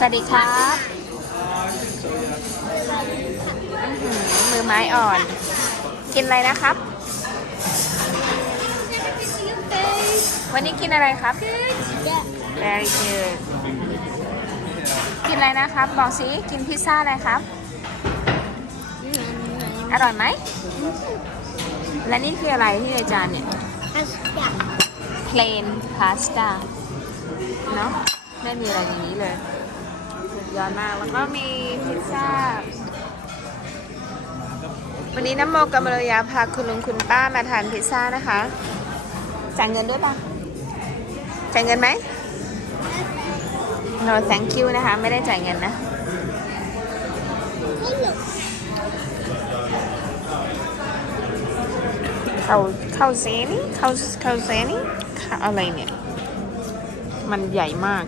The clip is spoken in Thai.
สวัสดีครับอื้อหือมือไม้อ่อน กินอะไรนะครับ วันนี้กินอะไรครับ very good กินอะไรนะครับ บอกสิ กินพิซซ่าอะไรครับ อร่อยไหม และนี่คืออะไรที่อาจารย์เนี่ย plain pasta เนอะไม่มีอะไรในนี้เลยสุด ยอดมาก แล้วก็มีพิซซ่า วันนี้น้ำโมกับมารยาพาคุณลุงคุณป้ามาทานพิซซ่านะคะ จ่ายเงินด้วยปะจ่ายเงินไหม no thank you นะคะ ไม่ได้จ่ายเงินนะเข้าเข้าเซนี่เข้าเข้าเซนี่เข้าอะไรเนี่ย มันใหญ่มาก